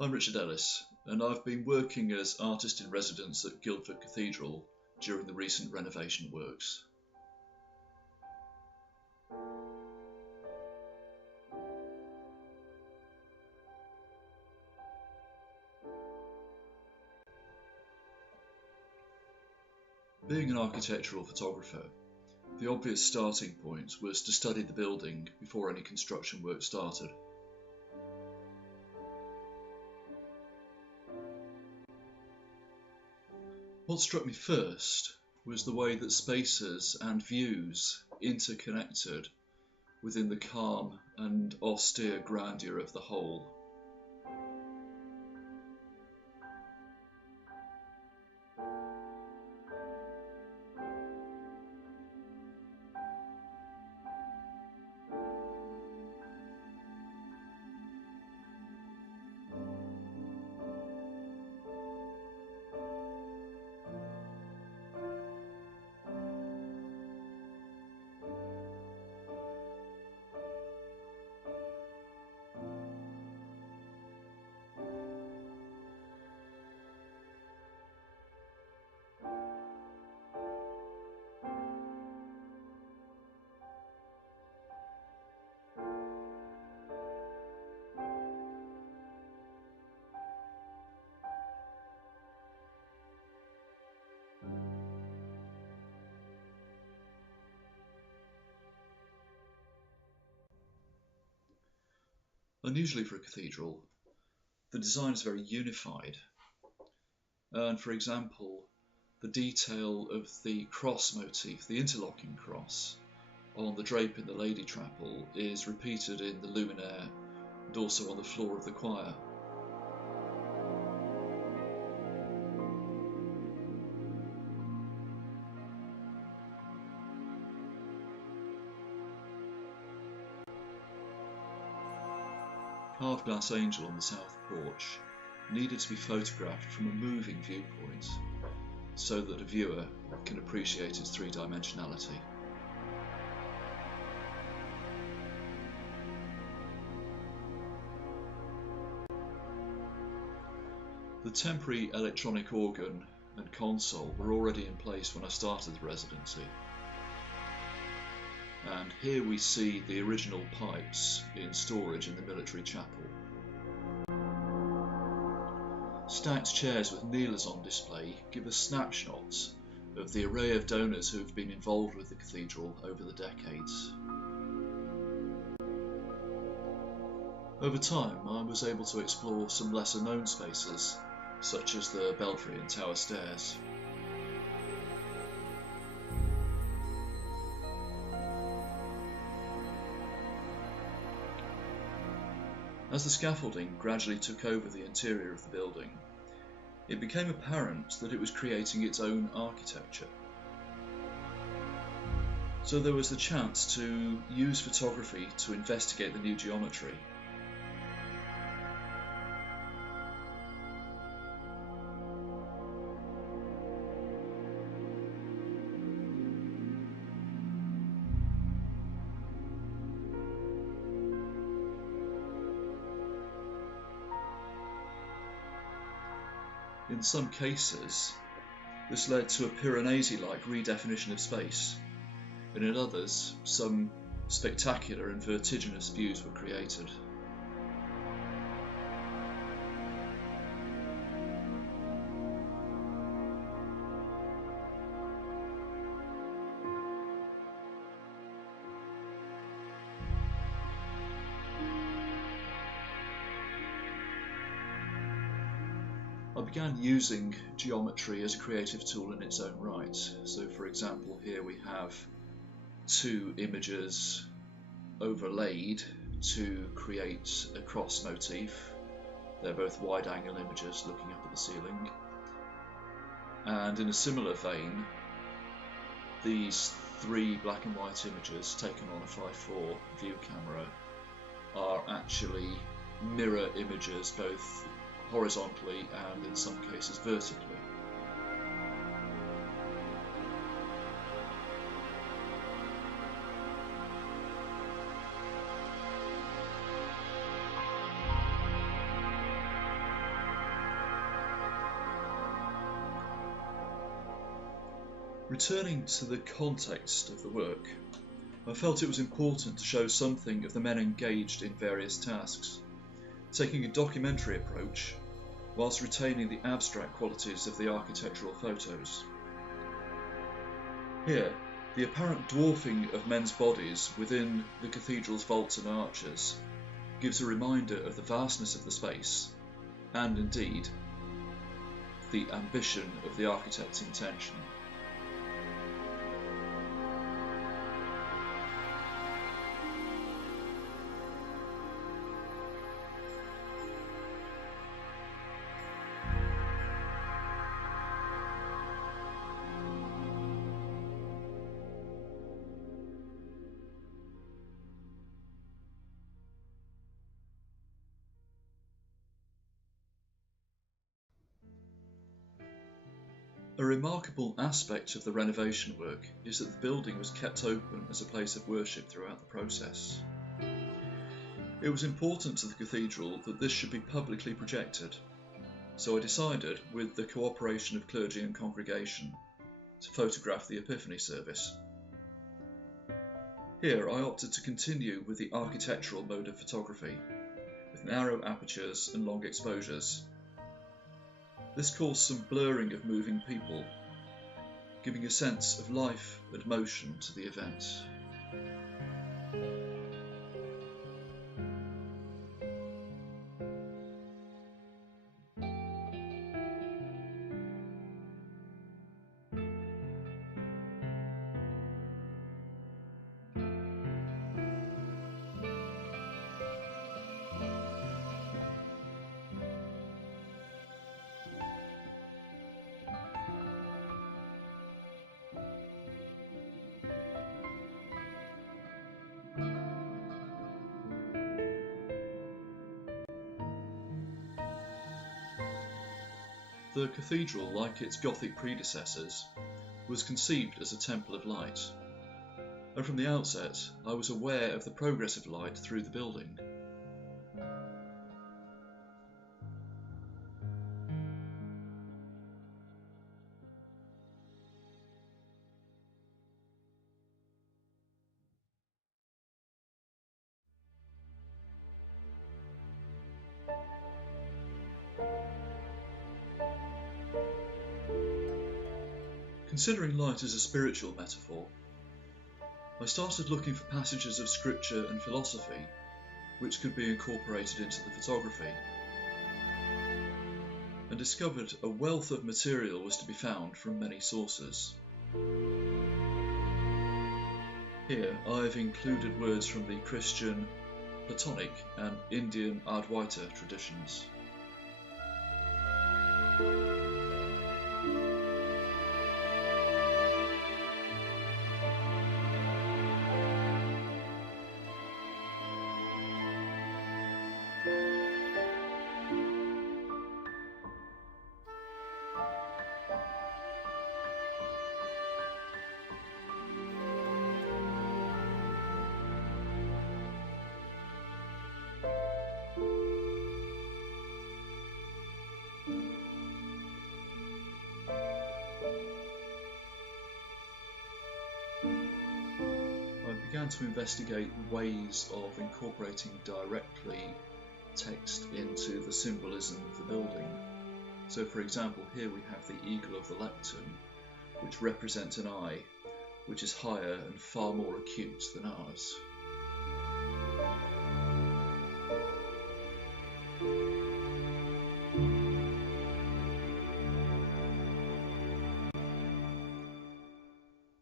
I'm Richard Ellis, and I've been working as artist in residence at Guildford Cathedral during the recent renovation works. Being an architectural photographer, the obvious starting point was to study the building before any construction work started. What struck me first was the way that spaces and views interconnected within the calm and austere grandeur of the whole. Unusually for a cathedral, the design is very unified, and for example, the detail of the cross motif, the interlocking cross, on the drape in the Lady Chapel is repeated in the luminaire and also on the floor of the choir. Carved glass angel on the south porch needed to be photographed from a moving viewpoint so that a viewer can appreciate its three-dimensionality. The temporary electronic organ and console were already in place when I started the residency. And here we see the original pipes in storage in the military chapel. Stacked chairs with kneelers on display give us snapshots of the array of donors who have been involved with the cathedral over the decades. Over time, I was able to explore some lesser known spaces, such as the belfry and tower stairs. As the scaffolding gradually took over the interior of the building, it became apparent that it was creating its own architecture. So there was the chance to use photography to investigate the new geometry. In some cases, this led to a Piranesi-like redefinition of space, and in others, some spectacular and vertiginous views were created. I began using geometry as a creative tool in its own right. So for example, here we have two images overlaid to create a cross motif. They're both wide angle images looking up at the ceiling. And in a similar vein, these three black and white images taken on a 5:4 view camera are actually mirror images, both horizontally and in some cases vertically. Returning to the context of the work, I felt it was important to show something of the men engaged in various tasks, taking a documentary approach whilst retaining the abstract qualities of the architectural photos. Here, the apparent dwarfing of men's bodies within the cathedral's vaults and arches gives a reminder of the vastness of the space, and indeed, the ambition of the architect's intention. A remarkable aspect of the renovation work is that the building was kept open as a place of worship throughout the process. It was important to the cathedral that this should be publicly projected, so I decided, with the cooperation of clergy and congregation, to photograph the Epiphany service. Here I opted to continue with the architectural mode of photography, with narrow apertures and long exposures. This caused some blurring of moving people, giving a sense of life and motion to the event. The cathedral, like its Gothic predecessors, was conceived as a temple of light, and from the outset I was aware of the progress of light through the building. Considering light as a spiritual metaphor, I started looking for passages of scripture and philosophy which could be incorporated into the photography, and discovered a wealth of material was to be found from many sources. Here I have included words from the Christian, Platonic and Indian Advaita traditions. I began to investigate ways of incorporating directly text into the symbolism of the building. So for example, here we have the eagle of the lectern, which represents an eye which is higher and far more acute than ours.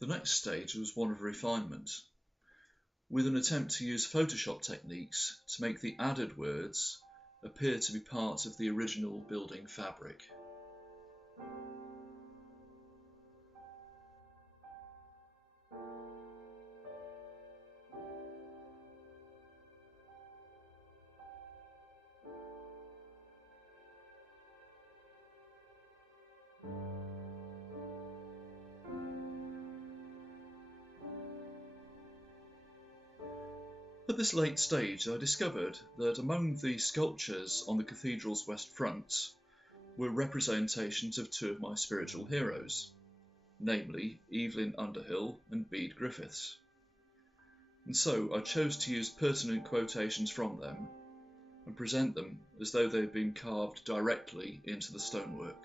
The next stage was one of refinement, with an attempt to use Photoshop techniques to make the added words appear to be part of the original building fabric. At this late stage, I discovered that among the sculptures on the cathedral's west front were representations of two of my spiritual heroes, namely Evelyn Underhill and Bede Griffiths. And so I chose to use pertinent quotations from them and present them as though they had been carved directly into the stonework.